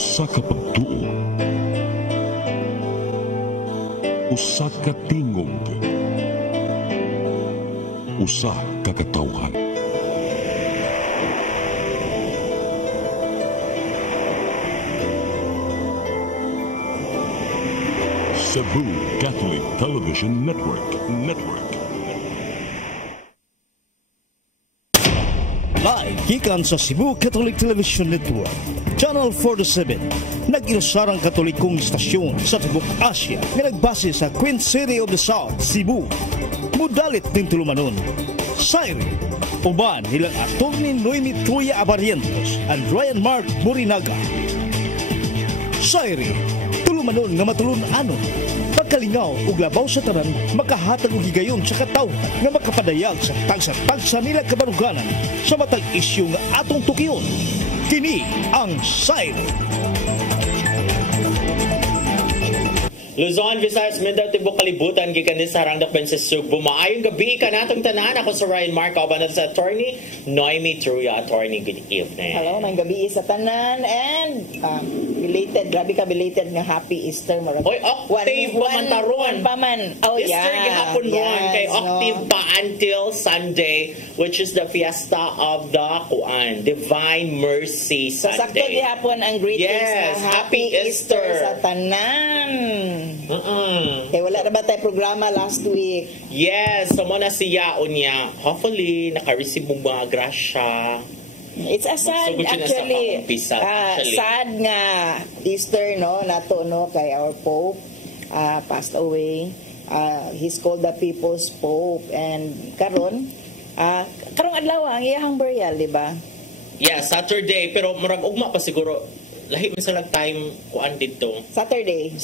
Usa ka pagtuo, usa ka tingog, usa ka katawhan. Cebu Catholic Television Network. Live gikan sa Cebu Catholic Television Network, Channel 47, nag-ilusarang katolikong istasyon sa Tibok Asia nga nagbase sa Queen City of the South, Cebu. Mudalit din tulumanon, Sairi, uban nilang Atty. Noemi Tuya Abarientos and Ryan Mark Morinaga. Sairi, tulumanon nga matulun-anon, pagkalingaw ug labaw sa tanan, makahatag og higayon sa katawhan nga makapadayag sa tagsa-tagsa nila kabaruganan sa matag isyu nga atong tukiyon. Kini ang Sairi. Luzon, Visayas, Mindanao, Tibok, Kalibutan, gikan ni Sarang Dakben sa Subo. Maayong gabi ka natong tanan. Ako sa Ryan Mark, kauban sa Atty. Noemi Truya. Attorney, good evening. Hello, may gabi sa tanan and belated, grabe ka belated nga happy Easter. Oy, octave pa man taron. Oh, Easter gihapon ron kay octave pa until Sunday, which is the fiesta of the Divine Mercy Sunday. So, sakto gihapon ang greetings na happy Easter sa tanan. Kaya wala na ba tayo programa last week? Yes, so muna siya unya. Hopefully, naka-receive mo mga grasya. It's a sad, actually, sad nga Easter, no? Nato, no? Kay our Pope passed away. He's called the People's Pope. And karong adlaw, ang iyahang burial, di ba? Yeah, Saturday. Pero murag ugma pa siguro. Lahi man sa time kuan dito. Saturday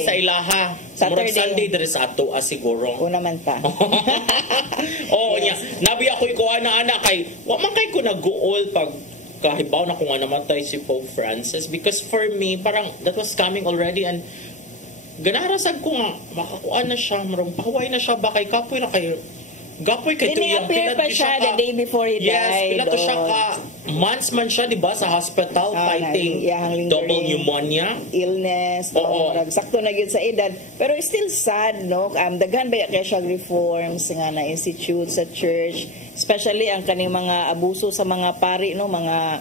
sa ilaha. Murag Sunday dere sa ato siguro. Una man ta. Oh, yes. Nabi ako kuan na ana kay wa man kay ko nag-uol pag kahibaw na kung namatay si Pope Francis, because for me parang that was coming already and ganarasag ko nga makakuan na siya, marang pahuway na siya ba kay kapoy na kayo. Gapoy kay tuyang appear pa siya the day before he died. Yes, pila to siya ka months man siya, di ba, sa hospital fighting double pneumonia, illness, no, sakto na gyud sa edad. Pero still sad, no? Daghan ba kay siya reforms nga na institute sa church, especially ang kaning mga abuso sa mga pari, no, mga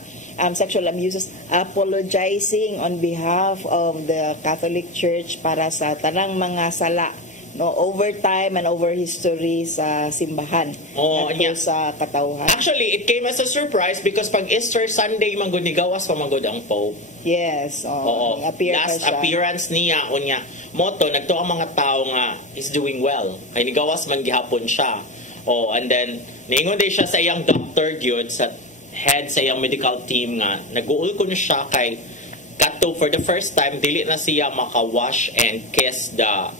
sexual abuses, apologizing on behalf of the Catholic Church para sa tanang mga sala, no, over time and over history sa simbahan, sa katawhan. Actually, it came as a surprise because pag Easter Sunday manggod ni gawas pa manggod ang Pope. Yes, last appearance niya unya moto nagto ang mga tao nga is doing well. Kay ni gawas man gihapon siya. And then niingon day siya sa iyang doctor gyud sa head sa iyang medical team nga nag-uul ko siya kay kato for the first time dili na siya maka-wash and kiss the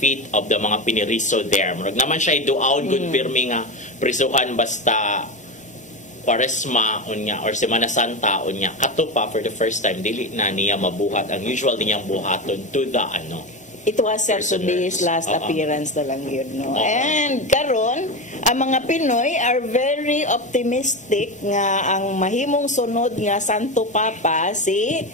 feet of the mga piniriso there. Murag naman siya iduaon good pirmi nga prisuhan basta Kwaresma unya or Semana Santa unya kato pa for the first time dili na niya mabuhat ang usual niyang buhaton to the it was today's last appearance na lang yun, no? And karon ang mga Pinoy are very optimistic nga ang mahimong sunod nga Santo Papa si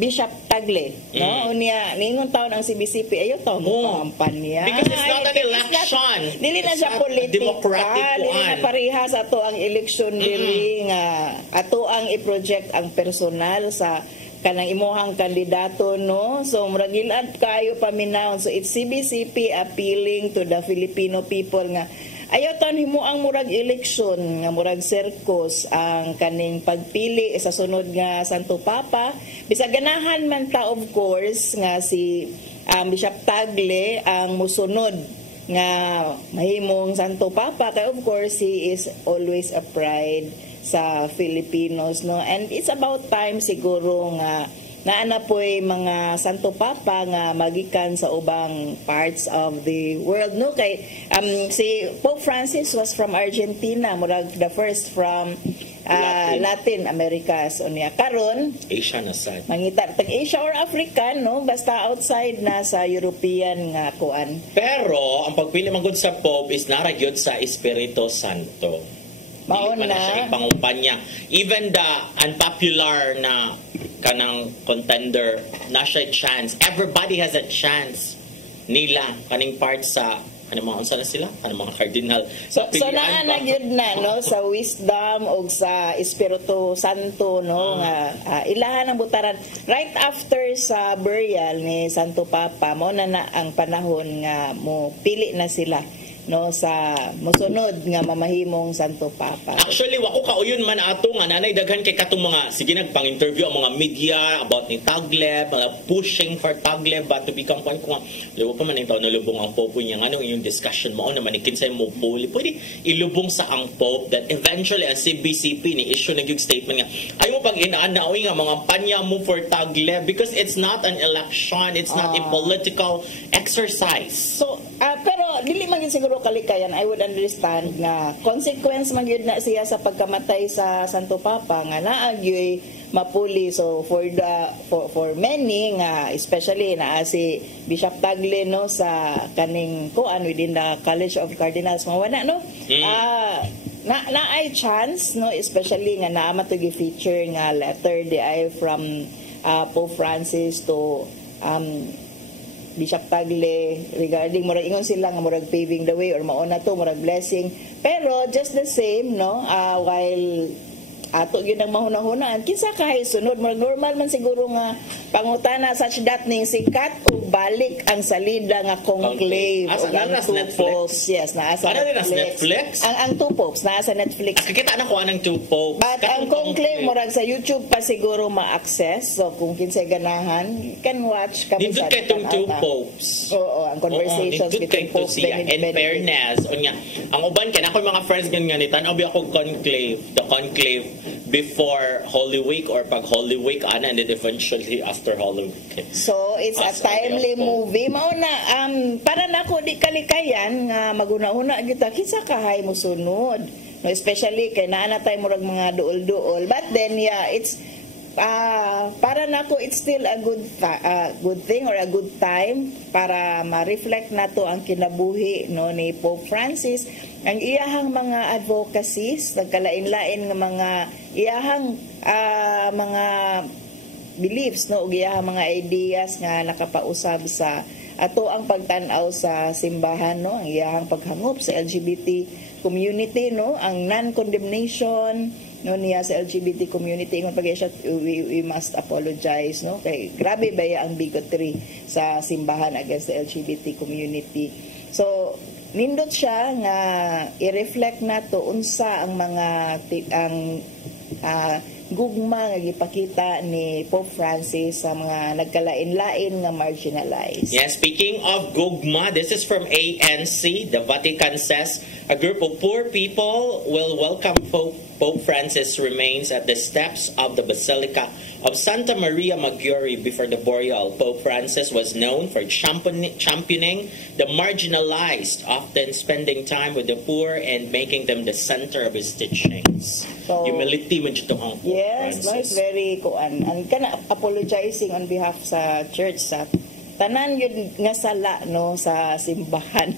Bishop Tagle, no? Unya ningon taon ang CBCP ayo taon kampanya. Because it's not an election. Dili na siya politika, dili na parehas ato ang election dili nga ato ang i-project ang personal sa kanang imuhang kandidato, no? So murag gilad kayo paminaw. So it's CBCP appealing to the Filipino people nga ayaw taon himo ang murag eleksyon nga murag circus ang kaning pagpili sa sunod nga Santo Papa. Bisag ganahan man ta of course nga si Bishop Tagle ang musunod nga mahimong Santo Papa kay of course he is always a pride sa Filipinos, no? And it's about time siguro nga naana po'y mga Santo Papa nga magikan sa ubang parts of the world, no? Kay si Pope Francis was from Argentina, murag the first from Latin America. So niya karon Asia na sad. Mangita tag Asia or Africa, no? Basta outside na sa European nga kuan. Pero ang pagpili man gud sa Pope is nara gyud sa Espiritu Santo. Mao Dili man na siya ipangumpanya. Even the unpopular na kanang contender, na siya chance. Everybody has a chance nila kaning part sa mga unsa na sila mga cardinal so naa na gyud na no sa wisdom o sa Espiritu Santo no nga ilahan ang butaran right after sa burial ni Santo Papa mo na ang panahon nga mo pili na sila no sa mosunod nga mamahimong Santo Papa. Actually wako kauyon man ato nga nanay daghan kay katong mga sige nagpang-interview ang mga media about ni Tagleb, pushing for Tagleb to become kung nga lubo pa man ang taon na lubong ang Pope niya anong yung discussion mo na manikin sa mo puli pwede ilubong sa ang Pope that eventually ang CBCP ni issue na yung statement nga ay mo pag inaanaoy nga mga panya mo for Tagleb because it's not an election, it's not a political exercise. So pero dili man gyud siguro kalikayan, I would understand nga consequence man gyud na siya sa pagkamatay sa Santo Papa nga naagyoy mapuli. So for many nga especially na si Bishop Tagle no sa kaning kuan within the College of Cardinals mawala no na ay chance no especially nga naa to gi-feature nga letter di ay from Pope Francis to Bishop Tagle regarding murag ingon sila nga murag paving the way or mauna to murag blessing pero just the same no while ato gyud ang mahuna-hunaan kinsa kahay sunod murag normal man siguro nga pangutana such that ning sikat ug balik ang salida nga conclave ug ang two popes yes naa sa Netflix ang two popes naa sa Netflix kakita na ko anang two popes but ang conclave murag sa YouTube pa siguro ma-access so kung kinsay ganahan you can watch kami sa kay two popes oo ang conversations between popes in fairness unya ang uban kay ako mga friends nga ni tan-aw ako conclave the conclave before Holy Week or pag Holy Week and then eventually after Holy Week. So it's a timely movie mao na para nako di kalikayan nga maguna-una gyud kinsa kahay mo sunod no especially kay naa na tay murag mga duol-duol but then yeah it's para nako it's still a good thing or a good time para ma-reflect nato ang kinabuhi no ni Pope Francis ang iyahang mga advocacies nagkalain-lain nga mga iyahang mga beliefs no ug iyahang mga ideas nga nakapausab sa ato ang pagtan-aw sa simbahan no ang iyahang paghangop sa LGBT community no ang non-condemnation no niya sa LGBT community ingon pag siya we must apologize no kay grabe ba ang bigotry sa simbahan against the LGBT community so nindot siya nga i-reflect nato unsa ang mga gugma nga gipakita ni Pope Francis sa mga nagkalain-lain nga marginalized. Yeah, speaking of gugma, this is from ANC. The Vatican says a group of poor people will welcome Pope Francis' remains at the steps of the Basilica of Santa Maria Maggiore before the burial. Pope Francis was known for championing the marginalized, often spending time with the poor and making them the center of his teachings. So, humility man dito ang Pope Francis. No, it's very kuan. Ang kana apologizing on behalf sa church sa tanan yun nga sala no sa simbahan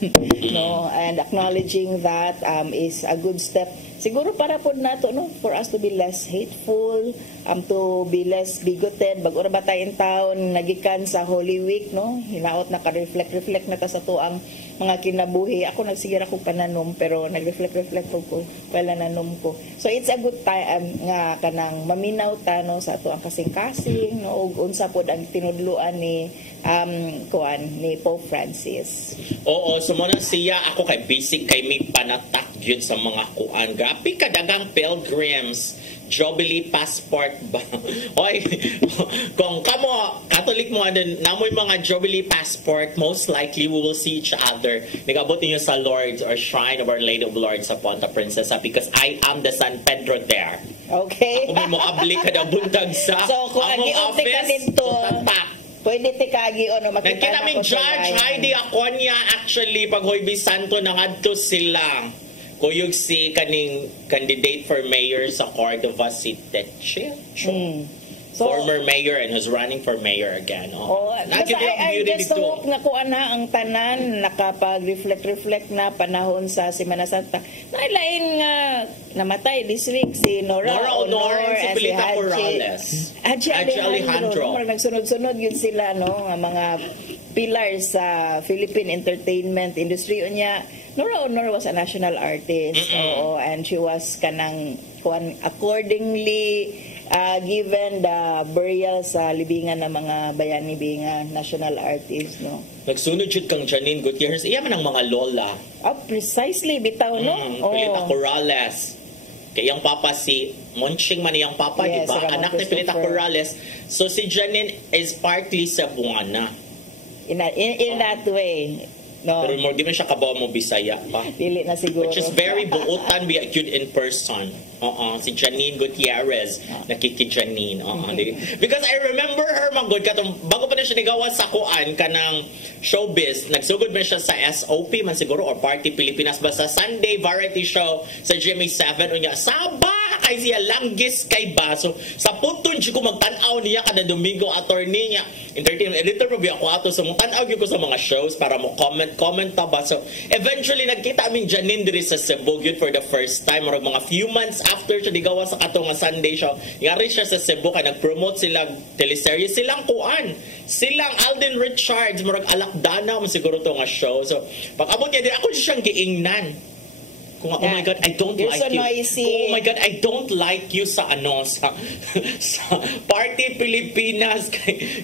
no and acknowledging that is a good step siguro para pod nato no for us to be less hateful to be less bigoted bag-o ra ba tayong taon nagikan sa Holy Week no hinaot na ka-reflect na ta sa tuang mga kinabuhi ako nagsigira ko pananom pero nag-reflect ko wala nanom ko so it's a good time nga kanang maminaw ta no sa ato ang kasing-kasing no ug unsa pod ang tinudluan ni ni Pope Francis. Oo, so mo na siya ako kay basic kay may panatak yun sa mga kuan. Grabe ka dagang pilgrims. Jubilee passport ba? Oy, kung kamo Catholic mo namoy mga Jubilee passport, most likely we will see each other. Nagabot niyo sa Lourdes or Shrine of Our Lady of Lourdes sa Ponta Princesa because I am the San Pedro there. Okay. Ako mo abli ka na buntag sa so, kung among office. Pwede tikagi o no makita na ko Judge Heidi Aconia actually pag Hoybi Santo nangadto sila kuyog si kaning candidate for mayor sa Cordova City. former mayor and who's running for mayor again. Basta I just hope na kuha na ang tanan nakapag-reflect na panahon sa Semana Santa. Nailain nga namatay this week si Nora Honor and si Pilita Corrales. Haji Alejandro. Nagsunod-sunod yun sila, no? Ang mga pillars sa Philippine entertainment industry. Unya, Nora Honor was a national artist. And she was kanang accordingly given the burial sa libingan ng mga bayani being a national artist, no? Nagsunod jud kang Janine Gutierrez. Iya man ang mga lola. Precisely, bitaw, no? Pilita Corrales. Kaya yung papa si Monching man yung papa, yes, di ba? Anak ni Pilita Corrales. So si Janine is partly Cebuana. In that way. No. Pero mo di man siya kabaw mo Bisaya pa. Dili na siguro. Which is very buutan be cute in person. Si Janine Gutierrez, nakiki-Janine. Because I remember her magod katong bago pa na siya nigawa sa kuan kanang showbiz, nagsugod man siya sa SOP man siguro or Party Pilipinas ba sa Sunday variety show sa GMA7 unya Saba kay siya langgis kay baso. Sa puton ko magtan-aw niya kada Domingo attorney niya. Entertainment editor mo biya ko ato sa mo tan-aw ko sa mga shows para mo comment ta ba. So eventually nagkita aming Janine diri sa Cebu yun for the first time or mga few months after siya digawa sa katong Sunday show. Ngari siya sa Cebu kay nag-promote sila teleserye silang kuan. Silang Alden Richards murag alakdana mo siguro to nga show. So pag-abot niya ako siyang giingnan. Kung, oh my God, I don't You're like so you. Noisy. Oh my God, I don't like you sa sa Party Pilipinas.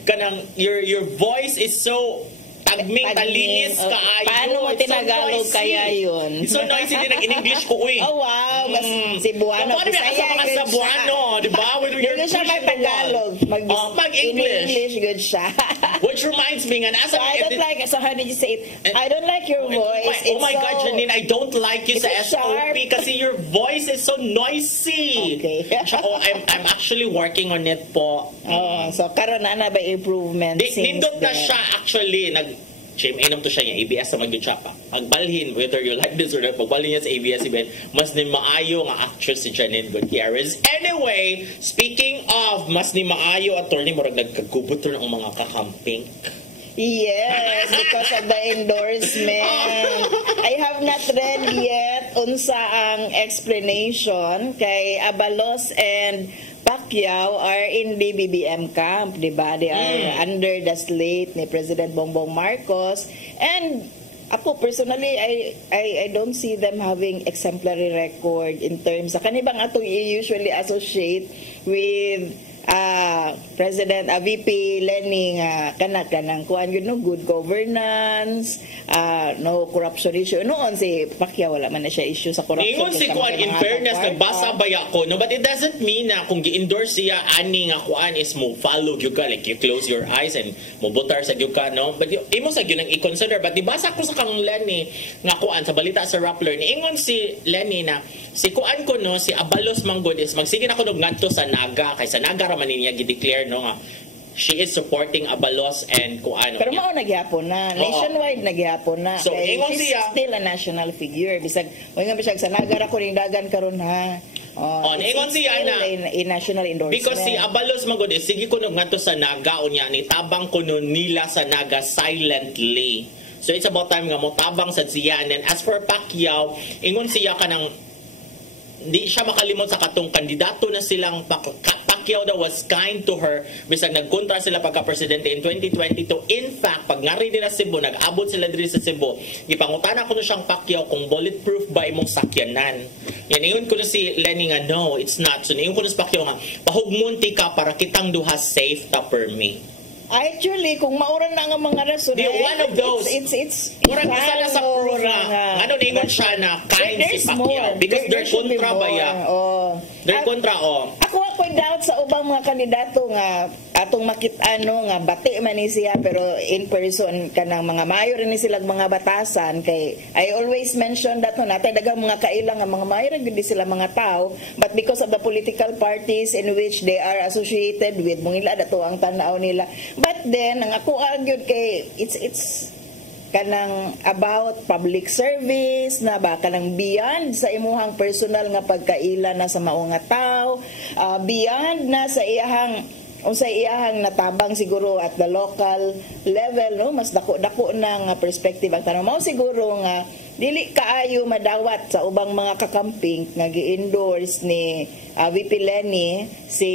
Kanang your voice is so tagming, talinis kaayo. Paano mo tinagalog kaya yun? So noisy din in English ko, uy. Oh wow, Cebuano. Paano niya sa mga Cebuano, di ba? Hindi siya may Tagalog. Mag-English. English, good siya. Which reminds me, so I don't like, so how did you say it? I don't like your voice. Oh my God, Janine, I don't like you sa SOP kasi your voice is so noisy. Okay. I'm actually working on it po. So karon na ba improvement? Nindot na siya actually, inom to siya yung ABS sa mag-YouTube pa. Pagbalhin, whether you like this or not, pagbalhin niya sa ABS event, mas ni maayo nga actress si Janine Gutierrez. Anyway, speaking of mas ni maayo, attorney, marag nagkagubot rin ang mga kakamping. Yes, because of the endorsement. I have not read yet unsa ang explanation kay Abalos and Pacquiao are in the BBM camp, di ba? They are under the slate ni President Bongbong Marcos. And ako personally, I don't see them having exemplary record in terms sa kanibang atong usually associate with President VP Lenny kanang kuan yun, no, good governance, no corruption issue. Noon si Pacquiao wala man na siya issue sa corruption. Ingon si kuan in fairness nagbasa ba ako, no, but it doesn't mean na kung gi-endorse siya ani nga kuan is mo follow gyud ka, like you close your eyes and mo butar sa gyud ka, no, but imo sa gyud nang i-consider. But dibasa ko sa kang Lenny nga kuan sa balita sa Rappler ni ingon si Lenny na si kuan ko, no, si Abalos manggod is magsige na ko og ngadto sa Naga kay sa Naga ra man niya gi-declare, no, nga she is supporting Abalos and kung ano. Pero mao nagyapon na. Nationwide nagyapon na. So, ingon siya, still a national figure. Bisag, nga bisag sa Naga ra ko ring dagan karon ha. Ingon siya na a national endorsement. because si Abalos magod sige ko ngadto sa Naga unya ni tabang ko nila sa Naga silently. So it's about time nga mo tabang sa siya. And then as for Pacquiao, ingon siya kanang di siya makalimot sa katong kandidato na silang Pacquiao daw was kind to her bisag nagkontra sila pagka-presidente in 2022. In fact, pag ngari nila Cebu, nag-abot sila diri sa Cebu, gipangutana ko na siyang Pacquiao kung bulletproof ba imong sakyanan. Yan, ingon ko na si Lenny nga, no, it's not. So, ingon ko na si Pacquiao nga, pahugmunti ka para kitang duha safe ta per me. Actually, kung mauran na nga mga rason, one of those. It's murag isa na sa proof na ano ningon siya na kind si Pacquiao because they're kontra ba ya? They're kontra Ako doubt sa ubang mga kandidato nga atong makit-ano nga bati man ni siya pero in person kanang mga mayor ni sila mga batasan kay I always mention that no natay daghang mga kailang nga mga mayor gid sila mga tao but because of the political parties in which they are associated with mungila dato ang tanaw nila. But then ang ako argued kay it's kanang about public service na ba kanang beyond sa imuhang personal nga pagkaila na sa mao nga tao, beyond na sa iyahang unsay iyahang natabang siguro at the local level, no, mas dako-dako na nga perspective ang tanong. Mao siguro nga dili kaayo madawat sa ubang mga kakamping nga gi-endorse ni VP Leni si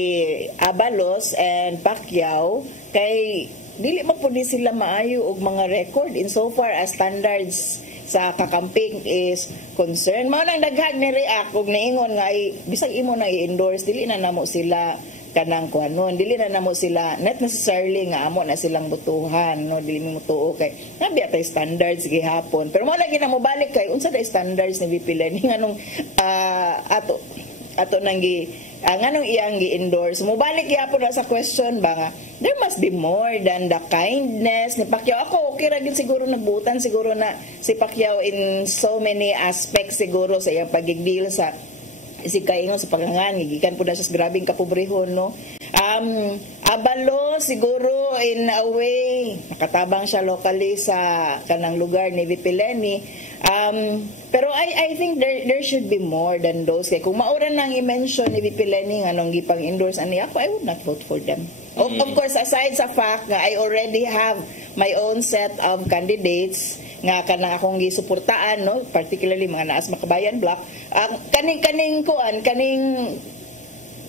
Abalos and Pacquiao kay dili man pud sila maayo og mga record insofar as standards sa kakamping is concerned. Mao lang daghang ni react og niingon nga bisag imo na i-endorse dili na namo sila kanang kuhanon, dili na namo sila not necessarily nga amo na silang butuhan, no, dili mo tuo kay nabi atay standards gihapon, pero mo lagi na mo balik kay unsa day standards ni VP Leni nganong ato nang nganong iyang gi-endorse. Mo balik gihapon na sa question ba nga there must be more than the kindness ni Pacquiao. Ako okay ra gyud siguro nagbutan siguro na si Pacquiao in so many aspects siguro sa iyang pagigdil sa si kaingon sa paglangan gikan pud na sa grabing kapobrehon, no. Abalo siguro in a way nakatabang siya locally sa kanang lugar ni VP Leni, pero I think there should be more than those kay kung maoran nang i-mention ni VP Leni nga nung gipang endorse ani ako, I would not vote for them. Of course, aside sa fact nga I already have my own set of candidates nga kanang akong gisuportaan, no, particularly mga naas Makabayan Block, kaning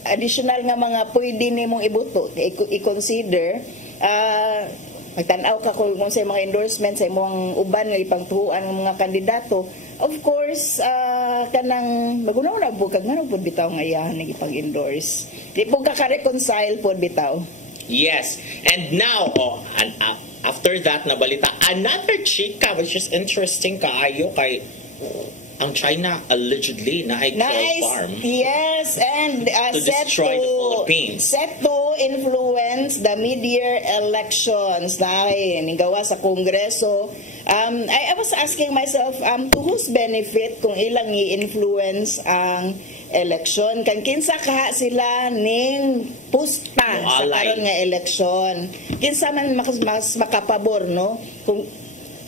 additional nga mga pwede nimong ibuto i-consider, magtanaw ka kung sa mga endorsements sa imong uban nga ipangtuhuan ng mga kandidato. Of course, kanang magunaw na po kag ngano pud bitaw nga iyahan nga ipang-endorse, di po ka-reconcile pud bitaw. Yes, and now after that nabalita another chika which is interesting kaayo kay ang China allegedly na ay farm. Yes, and to destroy the Philippines. Set to influence the mid-year elections na nigawa sa Kongreso. I was asking myself, to whose benefit kung ilang i-influence ang election? Kan kinsa kaha sila ning pusta sa karon nga election? Kinsa man mas makapabor, no?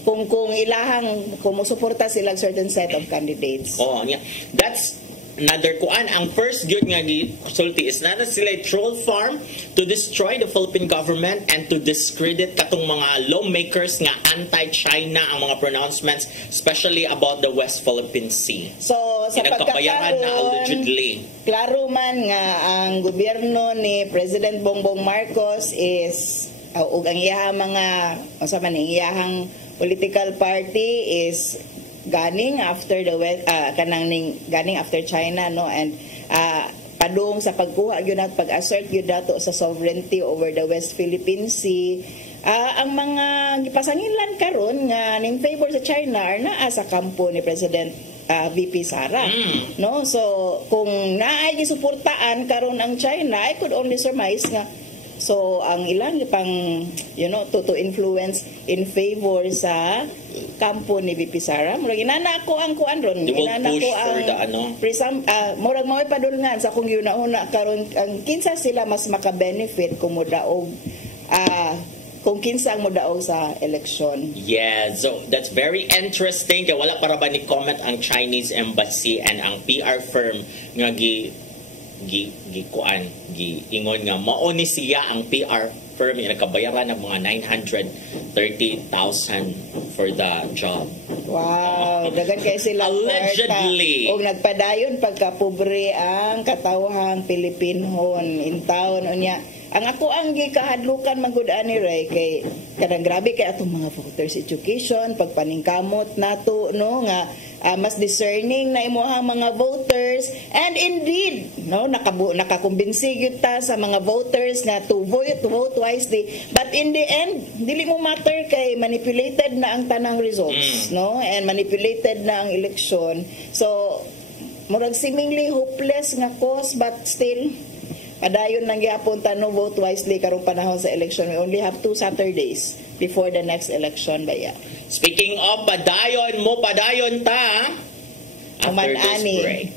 Kung ilahang kumusuporta sila certain set of candidates. Oh, yeah. That's another kuan. Ang first good nga gisulti is na sila troll farm to destroy the Philippine government and to discredit katong mga lawmakers nga anti-China ang mga pronouncements, especially about the West Philippine Sea. So sa pagkakaroon na allegedly, klaro man nga ang gobyerno ni President Bongbong Marcos is ug ang iyahang mga iyahang political party is ganing after ganing after China, no, and padung sa pagkuha gyud at pag-assert gyud dato sa sovereignty over the West Philippine Sea. Ang mga gipasangilan karon nga ning favor sa China are naa sa kampo ni President VP Sara, no. So kung naay gisuportaan karon ang China, I could only surmise nga so ang ilang pang to influence in favor sa kampo ni VP Sara. Murag inana ko ang kuan ron, inana ko ang murag mao padulngan sa kung yuna-una karon ang kinsa sila mas maka-benefit kung modaog kung kinsa ang modaog sa election. Yeah, so that's very interesting. Kaya wala para ba ni comment ang Chinese embassy and ang PR firm nga giingon nga mao ni siya ang PR firm nga nakabayaran ng mga 930,000 for the job. Wow, dagan kay sila allegedly. Og nagpadayon pagkapobre ang katawhang Pilipinhon in town unya. Ang ako ang gikahadlukan manggud ani Ray kay kanang grabe kay atong mga voters education, pagpaningkamot nato, no, nga mas discerning na imuhang mga voters, and indeed, no, nakakumbinsi gyud ta sa mga voters nga to vote wisely, but in the end dili mo matter kay manipulated na ang tanang results, no, and manipulated na ang election. So murag seemingly hopeless nga cause, but still padayon nang gyapon ta no vote wisely karong panahon sa election. We only have 2 Saturdays before the next election baya. Speaking of padayon ta after this break.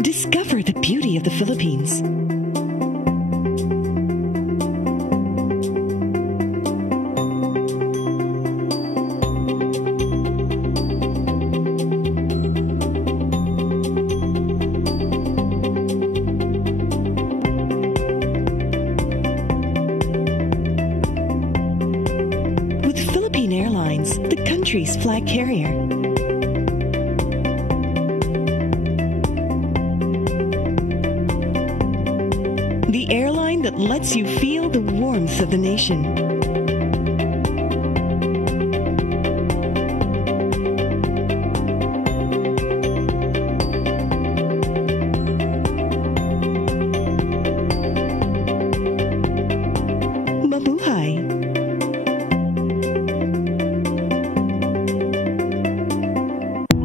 Discover the beauty of the Philippines. flag carrier. The airline that lets you feel the warmth of the nation.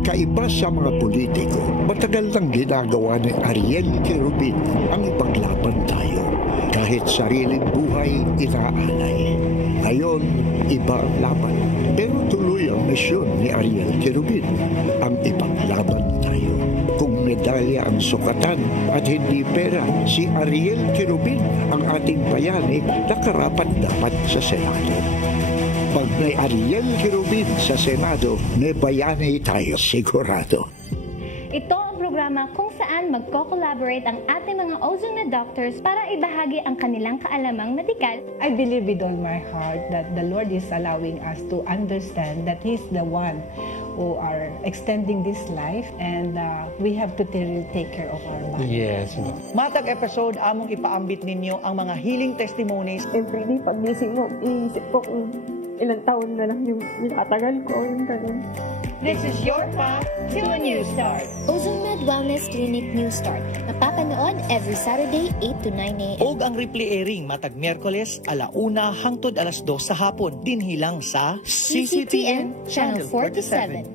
Kaiba sa mga politiko, matagal nang ginagawa ni Ariel Querubin ang ipaglaban tayo. Kahit sariling buhay inaalay. Ngayon, iba ang laban. Pero tuloy ang misyon ni Ariel Querubin, ang ipaglaban tayo. Kung medalya ang sukatan at hindi pera, si Ariel Querubin ang ating bayani na karapat-dapat sa Senado. Pag may Ariel Querubin sa Senado, may bayani tayo sigurado. Ito ang programa kung saan magko-collaborate ang ating mga ozone na doctors para ibahagi ang kanilang kaalamang medikal. I believe with all my heart that the Lord is allowing us to understand that He's the one who are extending this life and we have to take care of our body. Yes. Matag episode, among ipaambit ninyo ang mga healing testimonies. Everyday pag-gising mo, iisip ko kung ilang taon na lang yung itatagal ko, yung ganun. This is your path to a new start. Ozone Med Wellness Clinic New Start. Napapanood every Saturday, 8 to 9 a.m. Og ang replay airing matag Miyerkules, 1:00 hangtod 2:00 sa hapon. Dinhilang sa CCTN Channel 47.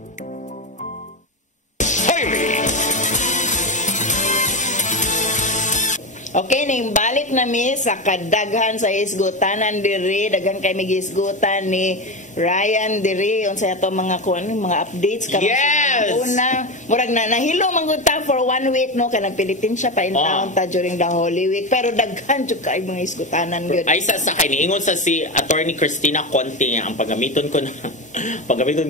Okay, ning balik na mi sa kadaghan sa isgutanan diri, daghan kay migisgutan ni Ryan diri unsa ato mga mga updates karon. Yes. Una, murag na nahilo man gud ta for 1 week no kay nagpilitin siya pa in town ta during the Holy Week, pero daghan jud kay mga isgutanan gyud. Ay sa kay niingon sa si Attorney Cristina Conte ang paggamiton ko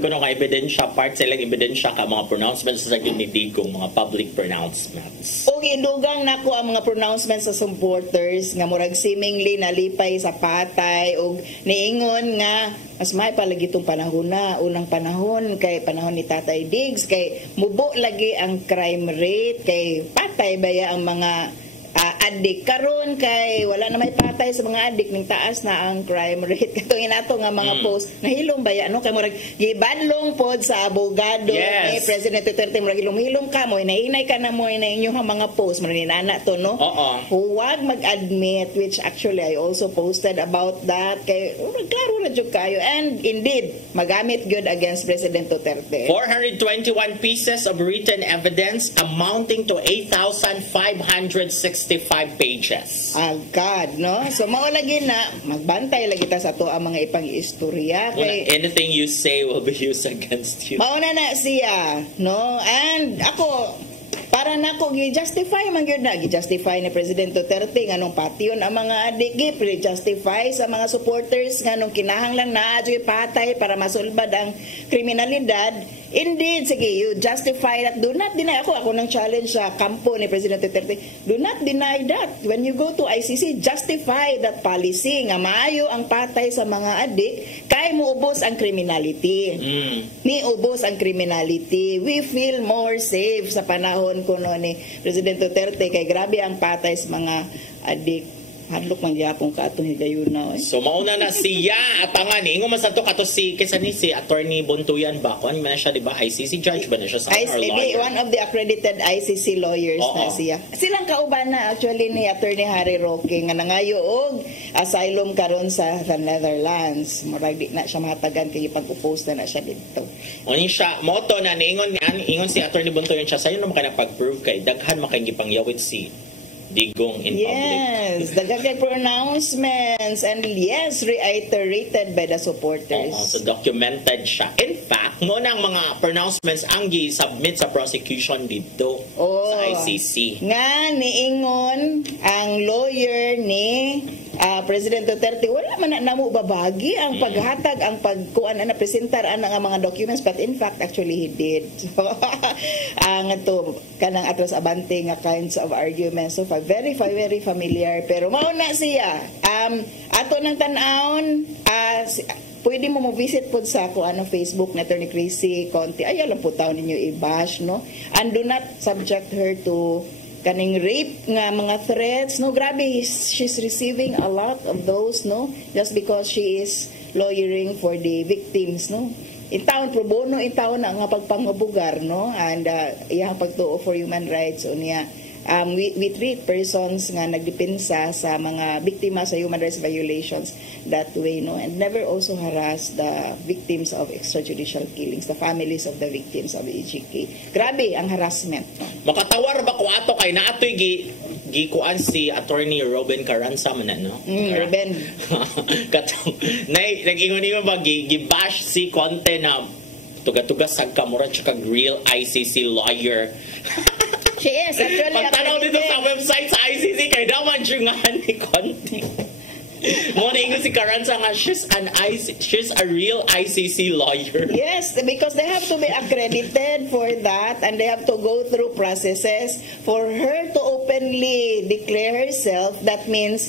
ng ebidensya, part sa ilang ebidensya ka mga pronouncements sa gyud ni Digong, mga public pronouncements. Og indugang nako ang mga pronouncements sa supporters nga murag seemingly nalipay sa patay og niingon nga mas may palagi itong panahon na unang panahon kay panahon ni Tatay Diggs kay mubo lagi ang crime rate kay patay baya ang mga adik karon kay wala na may patay sa mga adik ning taas na ang crime rate katong inato nga mga post nahilom baya no kay murag gibadlong pod sa abogado ni President Duterte murag hilom ka mo inainay ka na mo na inyong mga post murag inana to no huwag mag-admit, which actually I also posted about that kay klaro na jud kayo and indeed magamit good against President Duterte. 421 pieces of written evidence amounting to 8,565 pages. God, no? So mao lagi na magbantay lagi ta sa to ang mga ipang-istorya kay anything you say will be used against you. Mao na siya, no? And ako para nako gi-justify man gyud na gi-justify ni President Duterte nganong patyon ang mga adik gi-justify sa mga supporters nganong kinahanglan na adyo patay para masulbad ang kriminalidad. Indeed, sige, you justify that. Do not deny. Ako nang challenge sa kampo ni President Duterte. Do not deny that. When you go to ICC, justify that policy nga maayo ang patay sa mga adik kay muubos ang criminality. Niubos ang criminality. We feel more safe sa panahon kuno ni President Duterte kay grabe ang patay sa mga adik. Hadlok man gyapon ka atong higayuna. So mauna na siya at angani ingon man sa to kato si kisa ni si Attorney Buntuyan ba kuan man siya di ba ICC judge ba na siya sa lawyer? One of the accredited ICC lawyers na siya. Silang kauban na actually ni Attorney Harry Roque nga nangayo og asylum karon sa the Netherlands. Murag di na siya mahatagan kay pag-post na siya dito. Oni siya moto na niingon si Attorney Buntuyan siya sayo naman kay nagpag-prove kay daghan makangipangyawit si Digong in public. Yes, the pronouncements and yes, reiterated by the supporters. So documented siya. In fact, muna ang mga pronouncements ang gi-submit sa prosecution dito sa ICC. Nga niingon ang lawyer ni President Duterte, wala man na namo babagi ang paghatag, ang pagkuan na presentar ang mga documents, but in fact actually he did. So, ang ito kanang atras abante nga kinds of arguments, so very familiar, pero mao na siya. Ato nang tan-aon, pwede mo visit po sa Facebook na Attorney Crazy Conti. Ayaw lang po taon ninyo i-bash, no? And do not subject her to kaning rape nga mga threats, no? Grabe, she's receiving a lot of those, no? Just because she is lawyering for the victims, no? Intawon pro bono, intawon na nga pagpangabugar, no? And iyang pagtuo for human rights unya. We treat persons nga nagdepensa sa mga biktima sa human rights violations that way, no, and never also harass the victims of extrajudicial killings, the families of the victims of EJK. Grabe ang harassment. Makatawar ba ko ato kay naatoy gikuan si Attorney Robin Carranza man no? Robin. Katong nag-ingon ba gibash si Conte na tuga-tuga sag kamura tsaka real ICC lawyer. She is actually pagtanaw dito sa website sa ICC kay daman syungahan ni Conte. Mo na ingon si Carranza nga she's a real ICC lawyer. Yes, because they have to be accredited for that and they have to go through processes for her to openly declare herself. That means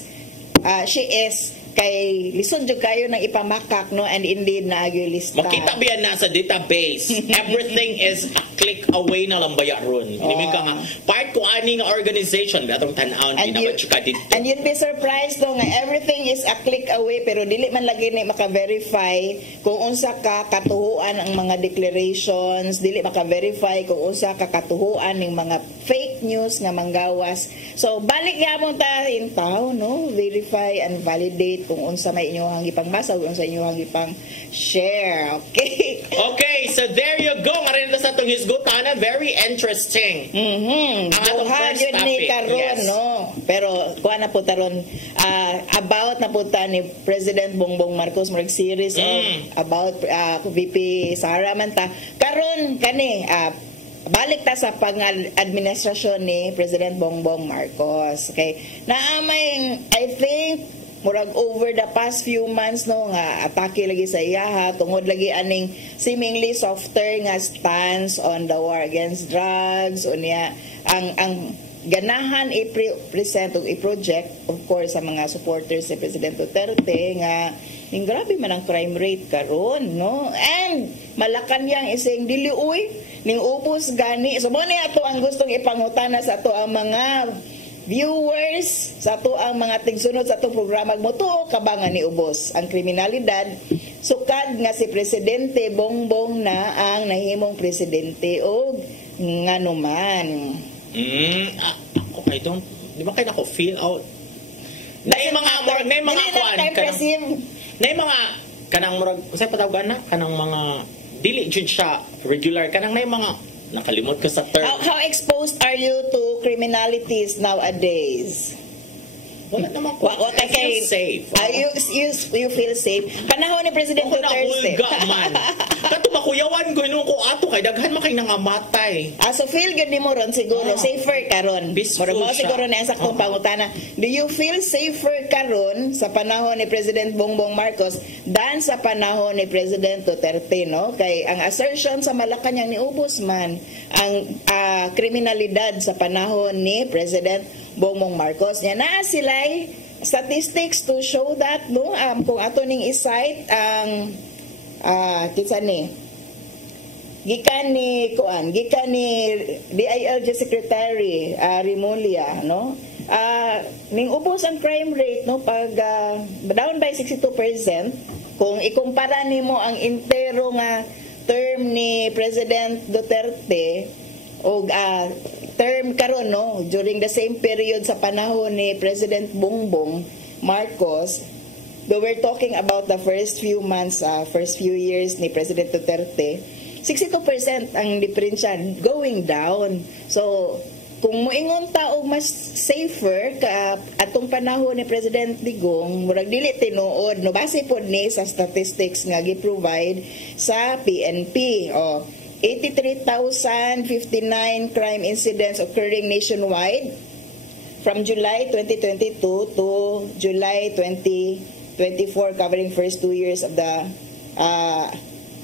she is kay lisod jud kayo nang ipamakak, no, and indeed na lista. Makita biyan na sa database. Everything is a click away na lang bayaron. Hindi ka nga part ko ani nga organization atong tan-aw dinabad ka dito. And you'd be surprised no nga everything is a click away pero dili man lagi ni maka-verify kung unsa ka katuhuan ang mga declarations, dili maka-verify kung unsa ka katuhuan ning mga fake news nga manggawas. So balik gyapon ta in town, no, verify and validate kung unsa may inyong ipangmasa, kung unsa inyong ipang share. Okay. Okay, so there you go. Marin sa atong hisgutana, very interesting. Ang atong first topic. Karon, yes. No. Pero kuha na po taron about na po ta ni President Bongbong Marcos murag series about VP Sara man ta. Karon kani balik ta sa pang-administrasyon ni President Bongbong Marcos. Okay. Naamay I think murag over the past few months no nga atake lagi sa iyaha tungod lagi aning seemingly softer nga stance on the war against drugs unya ang ganahan i-present o i-project of course sa mga supporters ni President Duterte nga ning grabe man ang crime rate karon, no, and malakan yang ising dili uy ning ubos gani. So mo ni ato ang gustong ipangutana sa ato ang mga viewers, sa ato ang mga tigsunod sa atong programa mo to kabangan ni ubos ang kriminalidad sukad nga si Presidente Bongbong na ang nahimong presidente o nganuman. I don't, di ba kayo ako feel out na yung mga kuan na yung mga kanang murag usay patawagan na kanang mga dili jud siya regular kanang na yung mga nakalimot ko sa term. How exposed are you to criminalities nowadays? Wala naman ko. I feel safe. You feel safe? Panahon ni President Duterte. Kato makuyawan ko inung ko ato kay daghan makay nangamatay. So feel good ni mo ron siguro. Safer karon. Mura mo siguro na ang saktong pangutana. Do you feel safer karon sa panahon ni President Bongbong Marcos than sa panahon ni President Duterte, no? Kay ang assertion sa Malacañang ni ubos man ang kriminalidad sa panahon ni President Bongbong Marcos. Yan na sila statistics to show that, no, kung ato ning i-cite ang kitsa ni gikan ni DILG Secretary Rimulya, no, ning ubos ang crime rate, no, pag down by 62% kung ikumpara nimo ang entero nga term ni President Duterte o term karon, no, during the same period sa panahon ni President Bongbong Marcos. Though we're talking about the first few months, first few years ni President Duterte, 62% ang diferensya going down. So kung moingon ta og mas safer ka atong panahon ni President Digong, murag dili tinuod, no, base pod ni sa statistics nga gi-provide sa PNP. 83,059 crime incidents occurring nationwide. from July 2022 to July 2024, covering first 2 years of the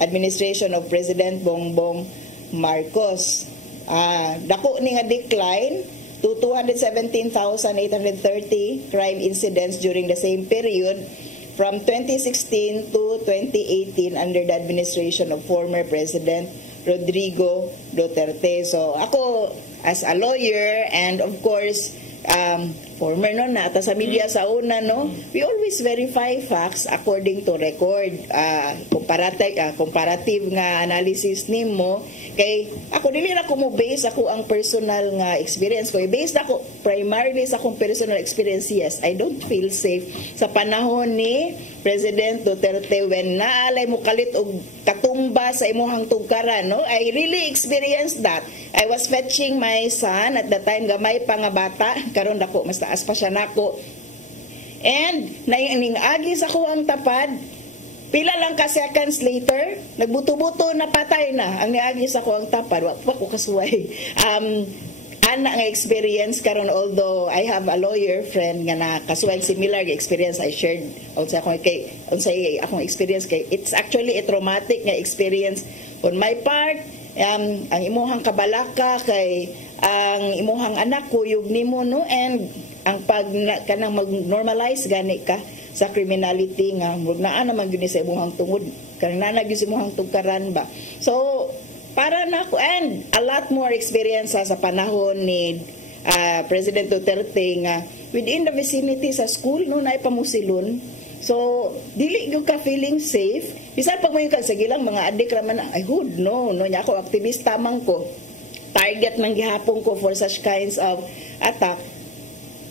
administration of President Bongbong Marcos. Dako ni nga decline to 217,830 crime incidents during the same period from 2016 to 2018 under the administration of former President Rodrigo Duterte. So ako as a lawyer and of course former no na sa media sa una no, we always verify facts according to record. Comparative nga analysis nimo kay ako dili ra ko mo base ako ang personal nga experience ko. Based ako primarily sa akong personal experience. Yes, I don't feel safe sa panahon ni President Duterte when naalay mo kalit og katumba sa imuhang tugkaran no. I really experienced that. I was fetching my son at the time, gamay pa nga bata, karon dako mas taas pa siya nako. And ning-agi sa ko ang tapad, pila lang ka seconds later, nagbuto-buto na patay na ang niagi sa ko ang tapad. Wa ko kasuway. Ana nga experience karon, although I have a lawyer friend nga nakasuway similar experience I shared unsa akong experience kay it's actually a traumatic nga experience on my part. Ang imuhang kabalaka kay ang imuhang anak kuyog nimo no, and ang pag kanang mag-normalize gani ka sa criminality nga murag naa naman gyud sa imuhang tungod kanang nanag gyud sa imuhang tugkaran ba. So para nako and a lot more experience sa panahon ni President Duterte nga within the vicinity sa school no naay pamusilon. So, dili gyud ka feeling safe. Bisan pag may kasagilang mga adik raman ay hood no nya ako aktivista man ko. Target man gihapon ko for such kinds of attack.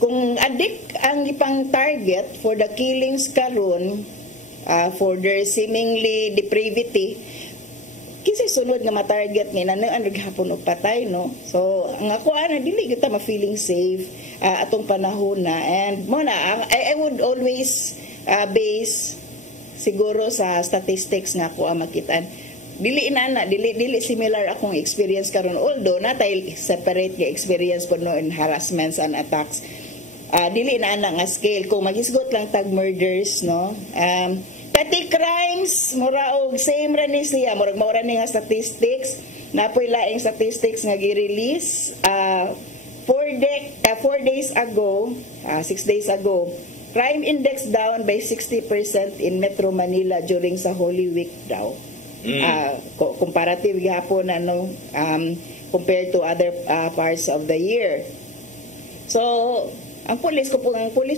Kung adik ang ipang target for the killings karon for their seemingly depravity, kinsa sunod nga ma-target ni nano ang gihapon og patay no. So, ang ako dili gyud ta ma-feeling safe atong panahon na, and mo na I would always base siguro sa statistics nga ko makitaan. Dili similar akong experience karon, although natay separate nga experience po no in harassments and attacks. Dili na nga scale kung magisgot lang tag murders no. Petty crimes mura og same ra ni siya, murag maura ni nga statistics, napoy laing statistics nga gi-release 6 days ago, crime index down by 60% in Metro Manila during sa Holy Week daw. Comparative gihapon compared to other parts of the year. So, ang pulis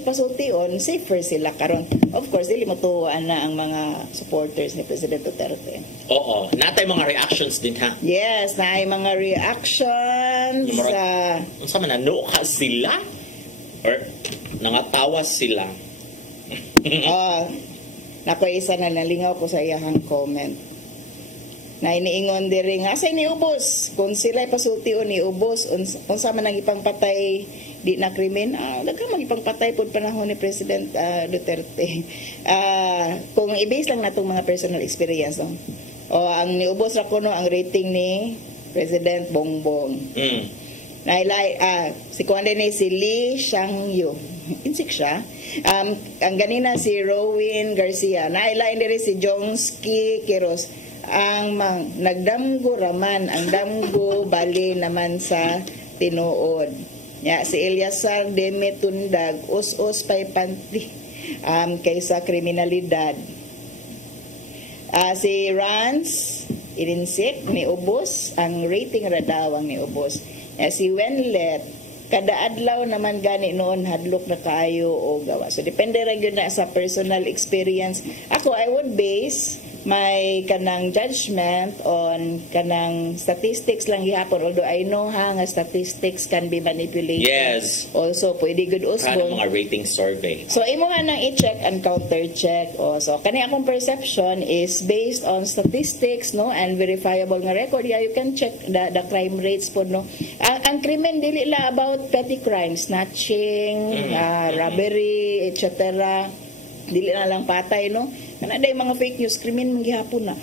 pasultion, safer sila karon. Of course, dili matuwaan na ang mga supporters ni President Duterte. Oo, natay mga reactions din ha. Yes, naay mga reactions. Unsa man nanuka sila? Or nangatawas sila. Nakoy isa na nalingaw ko sa iyang comment. Na iniingon diri nga say ni ubos kung sila pasultion ni ubos unsa man ang ipangpatay di na krimen, daghang magipangpatay pod panahon ni President Duterte. Kung i-base lang natong mga personal experience no. O ang niubos ra kuno ang rating ni President Bongbong. Si kuan din si Lee Shangyu. Insik siya. Ang ganina si Rowin Garcia. Nailain diri si Jonsky Quiros. Ang nagdamgo raman, ang damgo bali naman sa tinuod. Si Eliasar Demetundag, us-us pay panti kaysa kriminalidad. Si Rans Irinsik ni ubos, ang rating radawang ni ubos. Si Wenlet, kada adlaw naman gani noon hadlok na kaayo o gawa. So depende ra gyud na sa personal experience. Ako I would base my kanang judgment on kanang statistics lang gihapon, although I know nga statistics can be manipulated. Yes. Also pwede good usbon mga rating survey. So imo nga nang i-check and counter check also. Kani akong perception is based on statistics no and verifiable nga record. Yeah, you can check the crime rates po no. Ang krimen dili la about petty crimes, snatching, robbery, etc. Dili na lang patay no. Kana day mga fake news krimen gihapon na.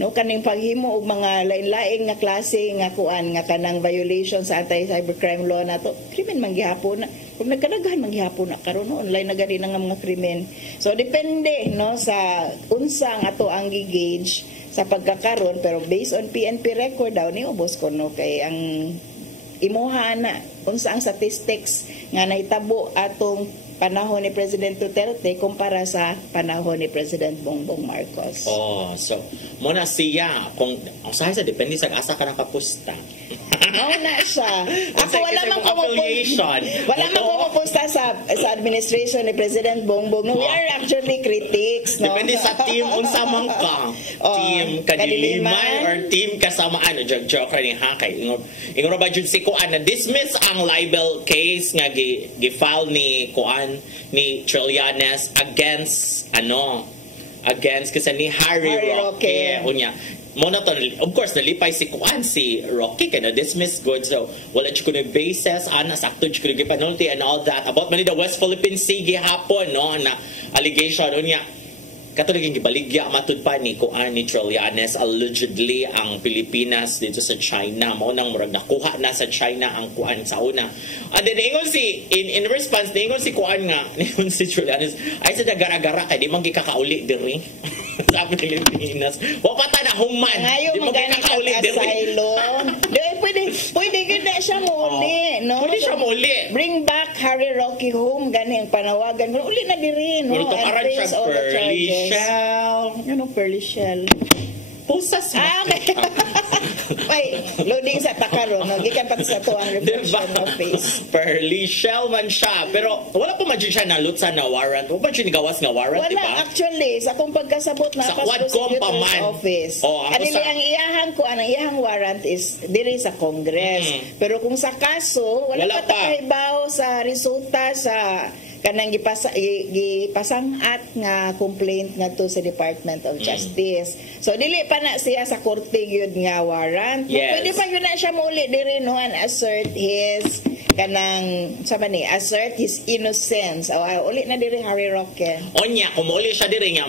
no kaning paghimo og mga lain-lain nga klase nga kuan nga kanang violation sa anti-cybercrime law nato, krimen man gihapon na. Kung nagkadaghan man gihapon na karon no, online na gani nga mga krimen. So depende no sa unsa nga ato ang gauge sa pagkakaron, pero based on PNP record daw ni ubos ko no kay ang imuha na unsa ang statistics nga nahitabo atong panahon ni President Duterte kumpara sa panahon ni President Bongbong Marcos. Oh, so muna siya kung usahay sa depende sa asa ka nakapusta. Oo na siya. Ako wala mang pumupusta sa administration ni President Bongbong. No, we are actually critics, no. Depende sa team unsa man ka. Team kadiliman or team kasamaan. Joke ni ha kay ingon ba jud si kuan na dismiss ang libel case nga gi-file ni kuan ni Trillanes against kasi ni Harry Roque. Unya muna to, of course nalipay si kuan si Roque kay na dismiss good, so wala jud kuno basis ana sakto jud kuno gipanulti and all that about man the West Philippine Sea gihapon no na allegation unya katulig gibaligya matud pa ni kuan ni Trillanes allegedly ang Pilipinas dito sa China mao nang murag nakuha na sa China ang kuan sa una. And then ingon si in response ingon si kuan nga ingon si Trillanes ay sa gara-gara kay di man gikakauli diri sa Pilipinas. Wa pa ta na human. Di man gikakauli diri. Pwede gid na siya muli, no? Pwede siya muli. Bring back Harry Roque home gani ang panawagan. Uli na diri, no? Pero karan siya Pearly Shell. Ano Pearly Shell? Pusas na. Okay. Ay, loading sa takaro, no? Gikan pati sa to ang reflection of face. Pearly Shell man siya. Pero wala pa man siya nalutsa na warrant. Wala pa siya nigawas nga warrant, wala, diba? Wala, actually. Sa kung pagkasabot na sa Quadcom office. Ang iyahang warrant is diri sa Congress. Pero kung sa kaso, wala pa tayo sa resulta sa kanang gipasangat nga complaint ngadto sa Department of Justice. So dili pa na siya sa korte gyud nga warrant. Yes. Pwede pa gyud na siya muli diri no and assert his assert his innocence. Uli na diri Harry Roque. Onya kung uli siya diri nga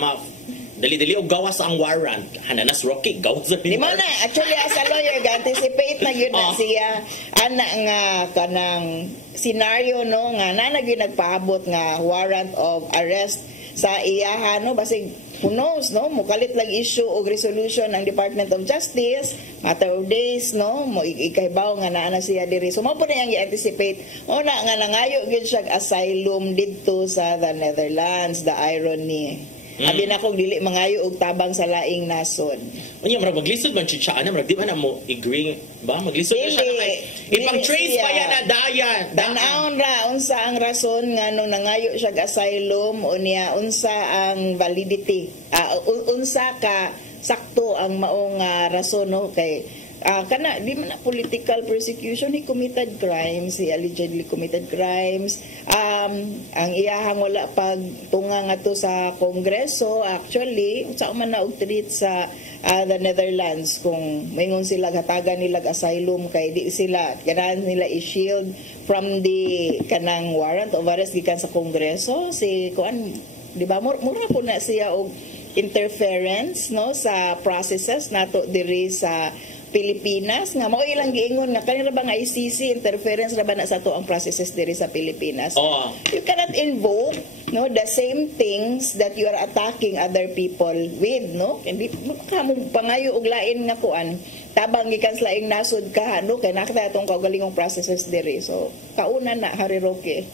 dali-dali og gawas ang warrant. Hananas Roque gawas sa Di man na actually as a lawyer anticipate na gyud na siya ana nga kanang scenario no nga gyud nagpaabot nga warrant of arrest sa iyaha no basig who knows no mukalit lang issue og resolution ng Department of Justice matter of days no mo ikaybaw nga naa siya diri so mao po na yang i-anticipate una nga nangayo gyud siya asylum didto sa the Netherlands. The irony abi na kong dili mangayo og tabang sa laing nason. Unya murag maglisod man siya ana murag di man na mo agree ba maglisod na siya kay ipang-trace pa yan na dayan. Tan-aon ra unsa ang rason nga nung nangayo siya asylum unya unsa ang validity. Unsa ka sakto ang maong rason no kay kana di man na political persecution, he committed crimes, he allegedly committed crimes. Ang iyahang wala pagtunga nga to sa Kongreso actually sa man na og treat sa the Netherlands kung maingon sila hatagan nila asylum kay di sila ganahan nila i-shield from the kanang warrant of arrest gikan sa Kongreso si kuan di ba mura po na siya og interference no sa processes nato diri sa Pilipinas nga mao ilang giingon nga kanira ba nga ICC interference ra ba na sa to ang processes diri sa Pilipinas. You cannot invoke no the same things that you are attacking other people with no hindi ka mo pangayo og lain nga kuan tabang gikan sa laing nasod ka no kay nakita atong kaugalingong processes diri so kauna na Harry Roque.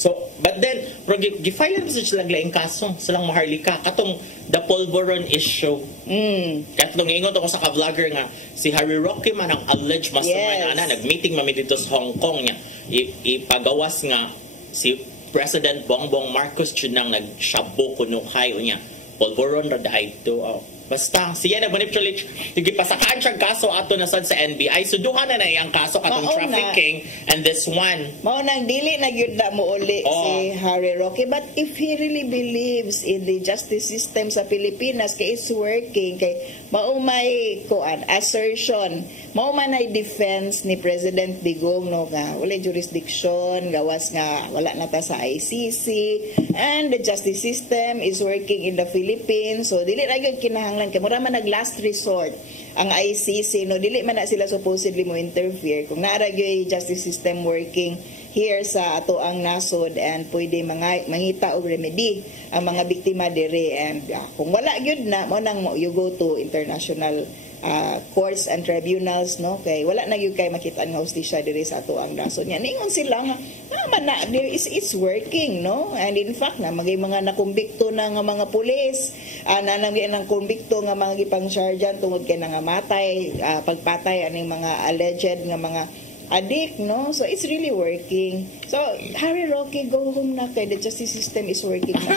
So but then gifile na sila laing kaso silang maharlika katong the Polvoron issue. Katong ingon ako sa ka-vlogger nga si Harry Roque man ang alleged mastermind nag-meeting mami dito sa Hong Kong niya ipagawas nga si President Bongbong Marcos nang nagsabo kuno hay unya Polvoron ra daay to basta siya nag-manipulate gipasakaan siyang kaso ato na sad sa NBI so duha na iyang kaso katong trafficking and this one mao nang dili na gyud na mo uli si Harry Roque but if he really believes in the justice system sa Pilipinas kay it's working kay mao may kuan assertion mao man ay defense ni President Digong no nga wala jurisdiction gawas nga wala na ta sa ICC and the justice system is working in the Philippines so dili ra gyud kinahanglan kinahanglan kay mura man nag last resort ang ICC, no, dili man na sila supposedly mo interfere kung naara gyud justice system working here sa ato ang nasod, and pwede mangita og remedy ang mga biktima diri, and kung wala gyud na mo nang you go to international courts and tribunals, no, kay wala na gyud kay makita nga hustisya diri sa ato ang nasod nya. Ningon sila nga man na it's working, no, and in fact na magay mga nakumbikto na nga mga pulis, nanamgi nang kumbikto nga mga gipang-chargean tungod kay nangamatay, pagpatay aning mga alleged nga mga addict, no? So it's really working. So Harry Roque, go home na kay the justice system is working na.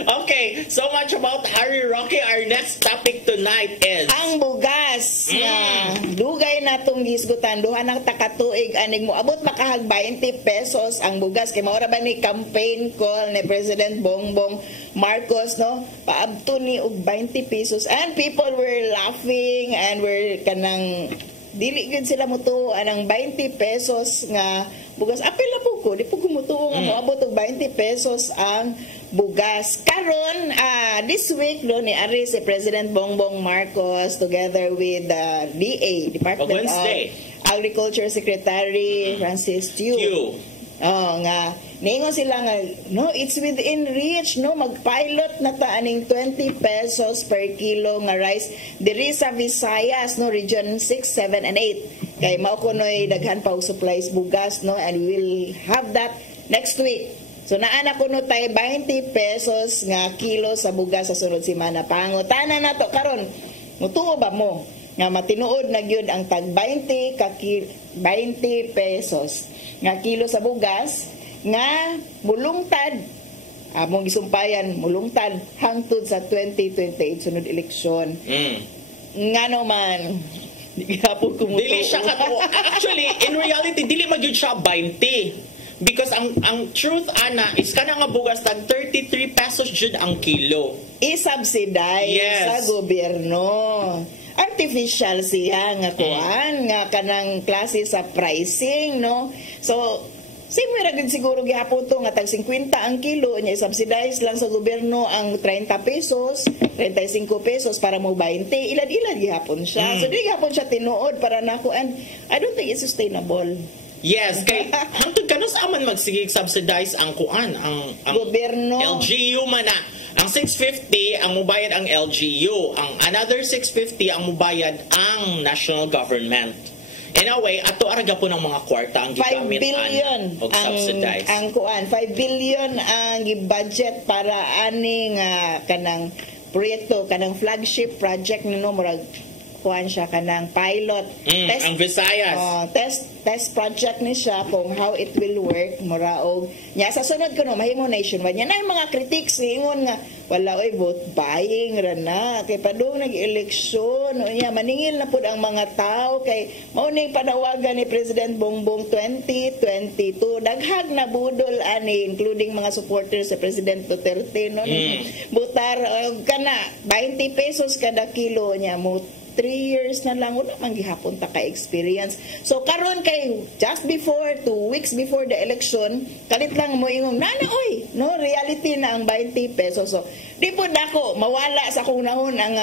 Okay, so much about Harry Roque. Our next topic tonight is ang bugas na dugay natong gisgutan duha na takatuig aning mo abot makahag 20 pesos ang bugas kay maura ba ni campaign call ni President Bongbong Marcos, no, paabto ni og 20 pesos, and people were laughing and were kanang dili gud sila mutuo anang 20 pesos nga bugas. Apil na po ko, di po kumutuo nga moabot og 20 pesos ang bugas. Karon this week no ni ari si President Bongbong Marcos together with the DA, Department of Agriculture Secretary Francis Tew. Nga ningon sila nga no, it's within reach, no, magpilot na ta aning 20 pesos per kilo nga rice diri sa Visayas, no, region 6, 7 and 8 kay mao kunoy daghan pa og supplies bugas, no, and we will have that next week. So naana kuno tay 20 pesos nga kilo sa bugas sa sunod semana. Pangutanan nato karon, mutuo ba mo nga matinuod na gyud ang tag 20 pesos nga kilo sa bugas nga mulungtad among gisumpayan mulungtad hangtod sa 2028 sunod eleksyon. Ngano man gihapon kumutuo. Dili siya actually in reality dili magyud siya 20. Because ang truth ana is kana nga bugas tag 33 pesos jud ang kilo. I-subsidize sa gobyerno. Artificial siya nga kuan nga kanang klase sa pricing, no. So same ra gud siguro gihapon to nga tag 50 ang kilo nya i-subsidize lang sa gobyerno ang 30 pesos, 35 pesos para mo 20. Ilad-ilad gihapon siya. So di gihapon siya tinuod para nako, and I don't think it's sustainable. Yes, kay hangtod kanos aman magsigig subsidize ang kuan ang gobyerno. LGU man na. Ang 650 ang mubayad ang LGU, ang another 650 ang mubayad ang national government. In a way, ato araga po ng mga kwarta ang gigamit 5 billion og subsidize. Ang kuan 5 billion ang gi-budget para aning kanang proyekto, kanang flagship project nino murag kuan siya kanang pilot test, ang Visayas test project ni siya kung how it will work muraog nya sa sunod kuno mahimo nationwide nya na mga critics ingon nga wala oy vote buying ra na kay padung nag-eleksyon nya maningil na pud ang mga tao kay mao ni panawagan ni President Bongbong 2022 daghag na budol ani including mga supporters sa President Duterte, no, butar kana 20 pesos kada kilo nya mo 3 years na lang wala man gihapon ta ka experience. So karon kay just before 2 weeks before the election kalit lang mo ingong nana oy no reality na ang 20 pesos. So di po dako mawala sa kunahon ang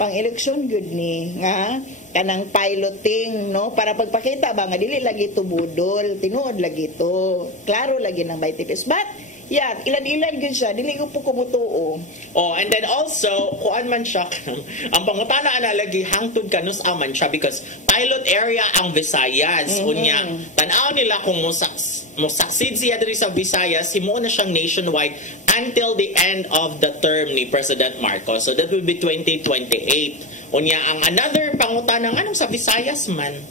pang-election good ni nga kanang piloting, no, para pagpakita ba nga dili lagi to budol, tinuod lagi to klaro lagi ng 20 pesos, but yeah, ilan-ilan gud siya, dili ko po kumutuo. And then also, kuan man siya, ang pangutana ana lagi hangtod kanus aman siya because pilot area ang Visayas. Unya, tan-aw nila kung mo succeed siya diri sa Visayas, himuon na siyang nationwide until the end of the term ni President Marcos. So that will be 2028. Unya, ang another pangutana nga sa Visayas man.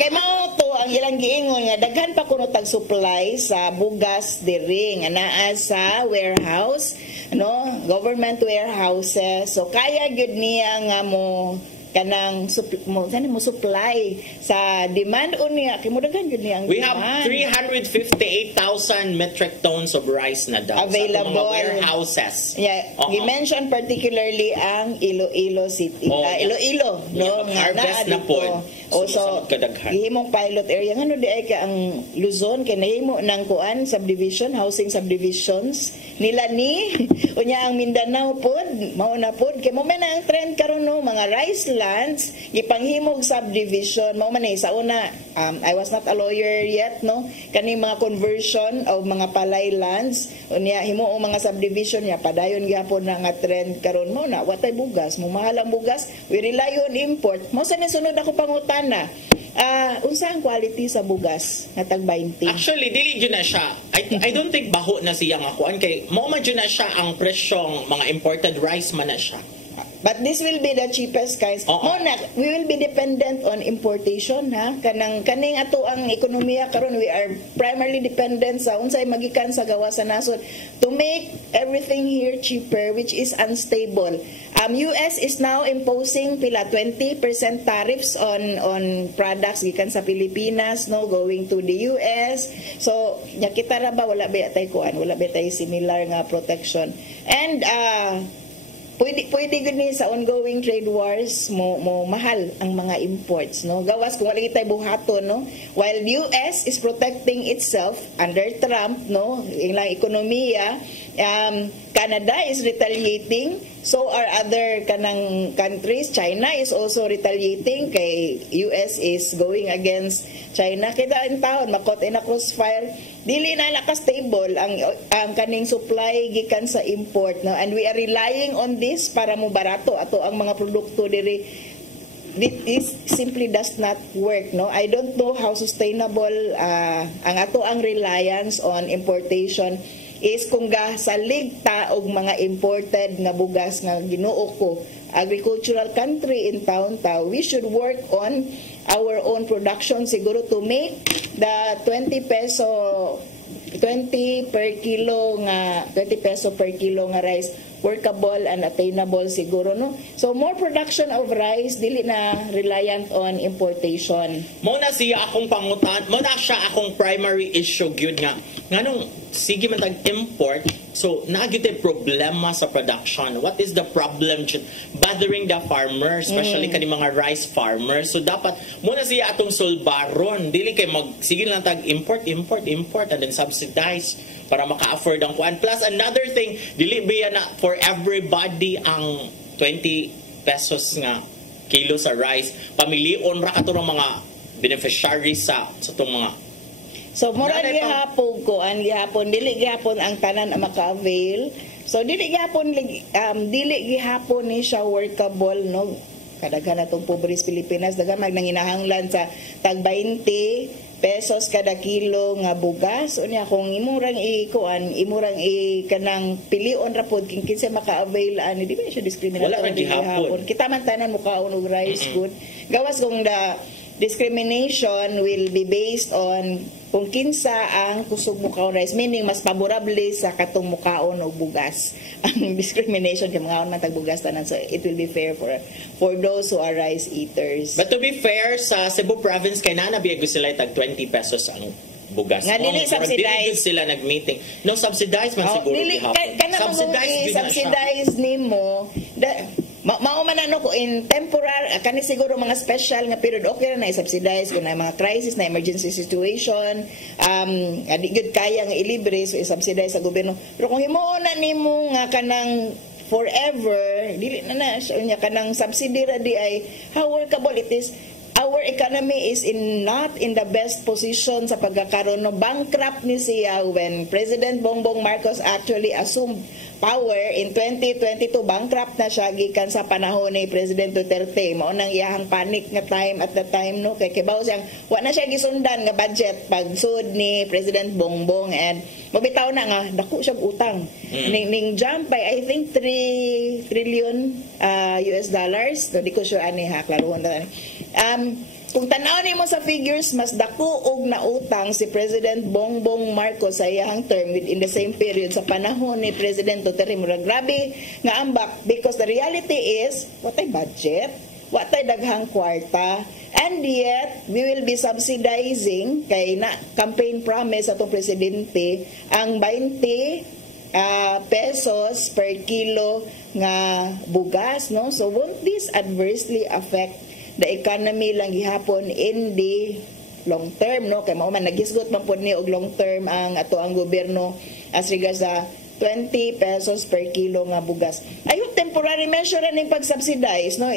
Kay mao to ang ilang giingon nga daghan pa kuno tag supply sa bugas diri nga naa sa warehouse, no, government warehouses. So kaya gyud niya nga mo kanang mo supply sa demand unya kimudagan gyud ni ang We demand. have 358,000 metric tons of rice na daw available sa mga warehouses. Yeah, you mentioned particularly ang Iloilo City. Iloilo, no, nga harvest na po. Also, gihimong pilot area ngano di ay ka ang Luzon kay nahimo ng kuan subdivision, housing subdivisions nila ni unya ang Mindanao pod mao na pod kay mo man ang trend karon no mga rice lands gipanghimog subdivision mao man sa una I was not a lawyer yet no kani mga conversion of mga palay lands unya himo ang mga subdivision niya padayon gyapon na nga trend karon mo na watay bugas mo mahal ang bugas we rely on import mo sa sunod ako pangutana unsa ang quality sa bugas nga tag 20 actually dili gyud na siya I don't think baho na siya nga kuan kay mao man gyud na siya ang presyong mga imported rice man na siya. But this will be the cheapest guys. We will be dependent on importation ha. Kaning ato ang ekonomiya karon we are primarily dependent sa unsay magikan sa gawa sa nasod to make everything here cheaper which is unstable. US is now imposing 20% tariffs on products gikan sa Pilipinas no going to the US. So nya kita ra ba wala ba tay kuan, wala ba tay similar nga protection. And pwede gud ni sa ongoing trade wars mo mahal ang mga imports no gawas kung wala tay buhaton no while US is protecting itself under Trump no ilang ekonomiya Canada is retaliating so are other kanang countries. China is also retaliating kay US is going against China kita in taon makot in a crossfire dili na naka-stable ang kaning supply gikan sa import no and we are relying on this para mo barato ato ang mga produkto diri. This simply does not work no I don't know how sustainable ang ato ang reliance on importation is kung gasalig ta og mga imported nga bugas nga Ginoo ko agricultural country in town ta we should work on our own production siguro to make the 20 peso per kilo nga rice workable and attainable siguro no so more production of rice dili na reliant on importation mo na siya akong pangutan mo na siya akong primary issue gyud nga nganong sige man tag import so naagid problema sa production what is the problem bothering the farmers especially kani mga rice farmers so dapat mo na siya atong sulbaron dili kay sige lang tag import and then subsidize para maka-afford ang kuan. Plus, another thing, dili ba na for everybody ang 20 pesos nga kilo sa rice. Pamilion ra kato ng mga beneficiaries sa itong mga. So, mura gihapon, dili gihapon ang tanan ang maka-avail. So, dili gihapon ni siya workable, no? Kadaghan na itong pobres Pilipinas, daghan nanginahanglan sa tag 20 pesos kada kilo nga bugas unya kung imurang kanang pilion ra pod king kinsa maka-avail ani di ba siya discriminatory gihapon kita man tanan mukaon og rice good gawas kung the discrimination will be based on kung kinsa ang kusog mukaon rice meaning mas favorable sa katong mukaon og bugas ang discrimination kay mga man tag bugas tanan so it will be fair for those who are rice eaters. But to be fair sa Cebu province kay nanabiag sila tag 20 pesos ang bugas. Nga dili subsidized sila nag-meeting. No subsidized man siguro gihapon. Subsidized nimo mao man ano ko in temporary kani siguro mga special nga period okay na i-subsidize kung na mga crisis na emergency situation adi gud kaya nga ilibre so i-subsidize sa gobyerno pero kung himuon na nimo nga kanang forever dili na nya kanang subsidy ra di ay how workable it is. Our economy is not in the best position sa pagkakaroon no bankrupt ni siya when President Bongbong Marcos actually assumed power in 2022 bankrupt na siya gikan sa panahon ni President Duterte mao nang iyahang panic nga time at the time no kay kibaw siyang wa na siya gisundan nga budget pagsud ni President Bongbong and mabitaw na nga dako siya utang ning jump by I think 3 trillion US dollars no di ko sure ani ha klaruhon ta kung tanaw nimo sa figures mas dako og nautang si President Bongbong Marcos sa iyang term within the same period sa panahon ni President Duterte mura grabe nga ambak because the reality is what ay budget wa tay daghang kwarta. And yet, we will be subsidizing, kay na campaign promise atong presidente, ang 20 pesos per kilo nga bugas, no? So won't this adversely affect the economy lang gihapon in the long term, no? Kay mao man nagisgot man pud ni og long term ang ato ang gobyerno as regards sa 20 pesos per kilo nga bugas. Ayun temporary measure ning pag-subsidize, no?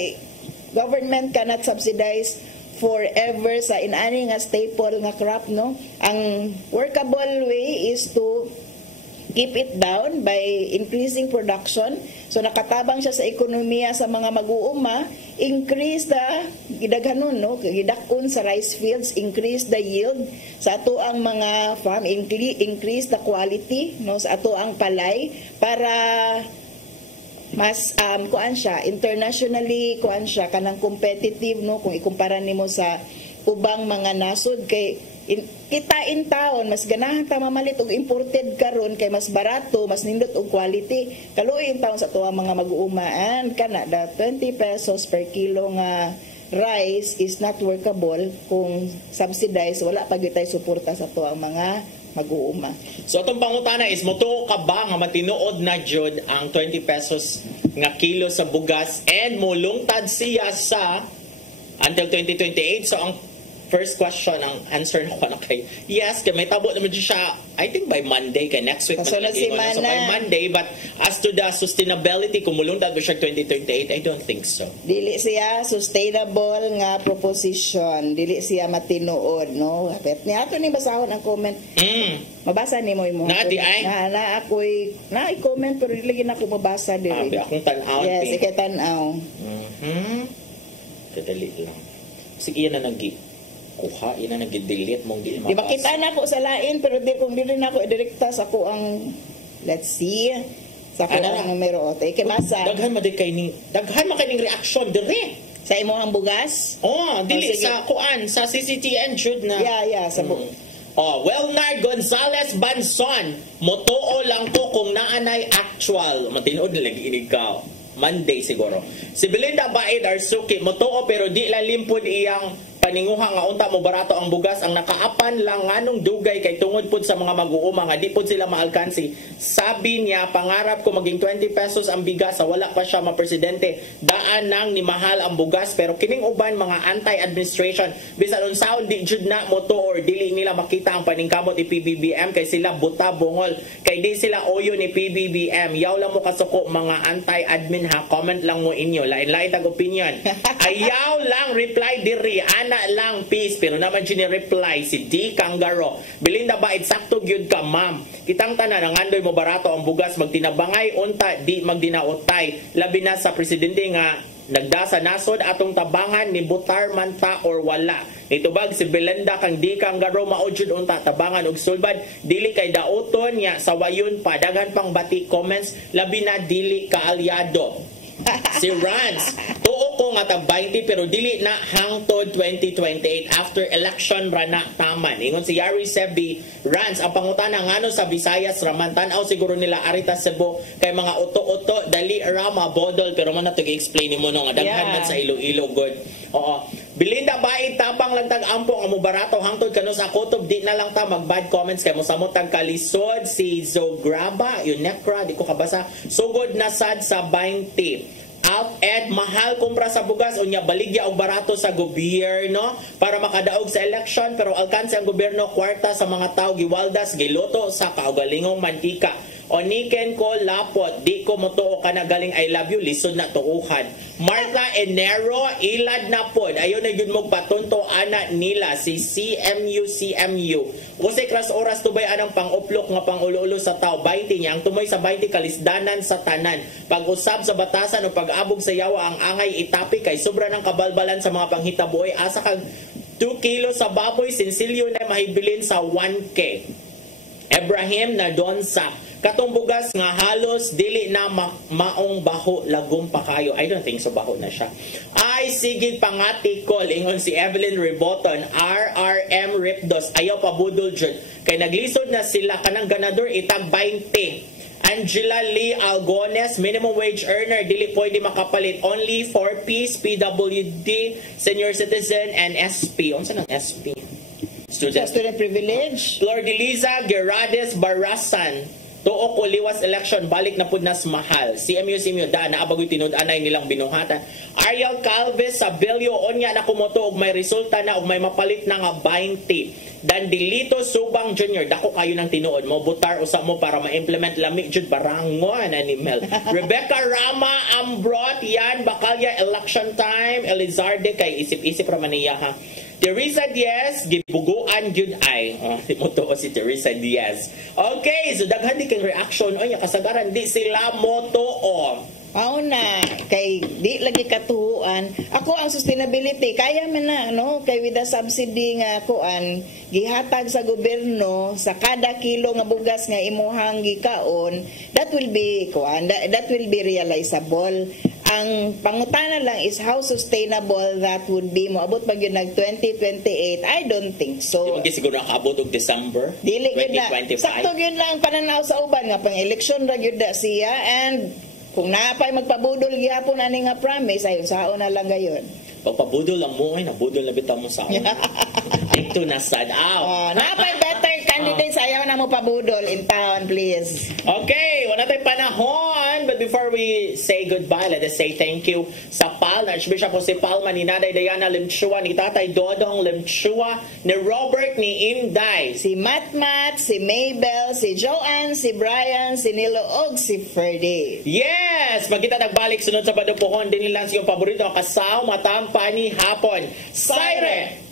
Government cannot subsidize forever sa inani nga staple nga crop, no? Ang workable way is to keep it down by increasing production. So nakatabang siya sa ekonomiya sa mga mag-uuma, increase the gidaghanon, no, gidakon sa rice fields, increase the yield sa ato ang mga farm, increase the quality, no, sa ato ang palay para mas kuan siya internationally, kuan siya kanang competitive, no, kung ikumpara nimo sa ubang mga nasod. Kay kita in taon mas ganahan ta mamalit og imported karon kay mas barato, mas nindot og quality. Kaluoy in taon sa tuwa mga mag-uumaan kana the 20 pesos per kilo nga rice is not workable kung subsidized, wala pa gyud tay suporta sa tuwa mga mag-uuma. So atong pangutana is motuo ka ba nga matinuod na jud ang 20 pesos nga kilo sa bugas and molungtad siya sa until 2028? So ang first question, ang answer na ko na kay yes, kay may tabo naman siya, I think by Monday, kay next week. So by Monday, but as to the sustainability, kung mulungtad ba siya 2028, I don't think so. Dili siya sustainable nga proposition, dili siya matinuod, no? Kapit ni ato ni basahon ang comment. Mabasa ni mo imo. Naati ay? Na comment pero dili na ako mabasa dili. Abi akong tan-aw. Yes, ikay tan-aw. Kadali lang. Sige na kuha, ina nag-delete mong di mabasa. Di ba kita na ko sa lain, pero di kung dili na ako direkta sa ko ang, let's see, sa ko ang numero. Take basa. Daghan man kay ning reaction dire. Sa imong bugas? Dili sa kuan, sa CCTN jud na. Yeah, sa Welnar Gonzales Banson, motuo lang ko kung naanay actual. Matinood na lagi inigaw. Monday siguro. Si Belinda Baid Arsuki, motuo pero di lalimpod iyang paninguha nga unta mo barato ang bugas, ang nakaapan lang nganong dugay kay tungod pud sa mga mag-uuma nga di pud sila maalkansi. Sabi niya, pangarap ko maging 20 pesos ang bigas sa wala pa siya mapresidente. Daan nang ni mahal ang bugas, pero kining uban mga anti-administration bisan unsaon di jud na moto or dili nila makita ang paningkamot ni PBBM kay sila buta bungol kay di sila oyo ni PBBM. Yaw lang mo kasuko mga anti-admin ha. Comment lang mo inyo, lain-lain tag opinion. Ayaw lang reply diri lang peace, pero naman reply si D. Kangaro. Belinda Baid, sakto gyud ka ma'am. Kitang tanan ang andoy mo barato ang bugas, magtinabangay unta di magdinaotay. Labi na sa presidente nga nagdasa nasod atong tabangan ni butar man ta or wala. Nitubag si Belinda kang D. Kangaro maujud unta tabangan og sulbad dili kay daoton nya sa wayon pa daghan pang bati comments labi na dili kaalyado. Si Rans, tuo ko nga tag 20 pero dili na hangtod 2028 after election rana taman. Ingon si Yari Sebi, Rans, ang pangutana ngano sa Visayas raman tan-aw siguro nila arita Cebu kay mga uto-uto dali rama bodol pero man natog explain nimo no nga daghan man sa Iloilo good. Oo. Belinda Baid, tapang lang tag-ampo ang mubarato hangtod kano sa kutob di na lang ta mag-bad comments kay mo samot tag kalisod si Zograba, yung nekra di ko kabasa. Sugod na sad sa 20. Alp Ed, mahal kumpra sa bugas unya baligya og barato sa gobyerno para makadaog sa election pero alkanse ang gobyerno kwarta sa mga tao giwaldas giluto sa kaugalingong mantika. Oniken ko lapot, di ko motuo ka na galing I love you, lisod na tuuhan. Martha Enero, ilad na pod. Ayaw na yun mong patunto ana nila si CMU. Usay kras oras tubay anang pang-uplok nga pang-ulo-ulo sa tao. 20 niya, ang tumoy sa 20 kalisdanan sa tanan. Pag-usab sa batasan o pag-abog sa yawa ang angay itapi kay sobra ng kabalbalan sa mga panghitaboy. Asa kag 2 kilo sa baboy, sinsilyo na mahibilin sa 1K. Ibrahim na Donsa, katong bugas nga halos dili na maong baho lagom pa kayo. I don't think so baho na siya. Ay sige pangati call ingon si Evelyn Reboton, RRM Ripdos ayaw pa budol jud kay naglisod na sila kanang ganador itag 20. Angela Lee Algones, minimum wage earner, dili pwede makapalit. Only 4Ps, PWD, senior citizen, and SP. Unsa ng SP? Student privilege. Flor de Liza Gerades Barasan, tuo ko liwas election, balik na pud nas mahal. CMU daan na abagoy tinud-anay nilang binuhatan. Ariel Calves Sabelio, onya na kumoto og may resulta na og may mapalit na nga 20. Dandilito Subang Jr., dako kayo ng tinuod mo, butar usa mo para ma-implement lami jud barangon animal. Rebecca Rama Ambrot, yan Bakalya election time. Elizarde kay isip-isip ra man niya ha. Teresa Diaz, gibuguan yun ay. Moto si Teresa Diaz. Okay, so daghan di kang reaction. O, kasagaran, di sila moto o. Na, kay di lagi katuhuan. Ako ang sustainability, kaya man na, no? Kay with the subsidy nga kuan, gihatag sa gobyerno sa kada kilo nga bugas nga imuhang gikaon, that will be kuan, that will be realizable. Ang pangutana lang is how sustainable that would be. Moabot pag yun nag 2028, I don't think so. Di siguro nakabot og December 2025. Sakto yun lang pananaw sa uban nga pang election ra gyud siya, and kung napay magpabudol gihapon ani nga promise, ayon saon na lang gayon. Pagpabudol lang mo ay nabudol na bitaw mo sa akin. Ito na sad out. Napay better candidates ayaw na mo pabudol in town, please. Okay, wala tayong panahon. But before we say goodbye, let us say thank you sa PAL, na Archbishop Jose Palma, ni Naday Diana Limchua, ni Tatay Dodong Limchua, ni Robert, ni Inday, si Matmat, si Mabel, si Joanne, si Brian, si Nilo, og si Ferdy. Yes! Magkita nagbalik sunod sa Badupuhon, din nilang siyong paborito kasaw, matampani, hapon. Siren!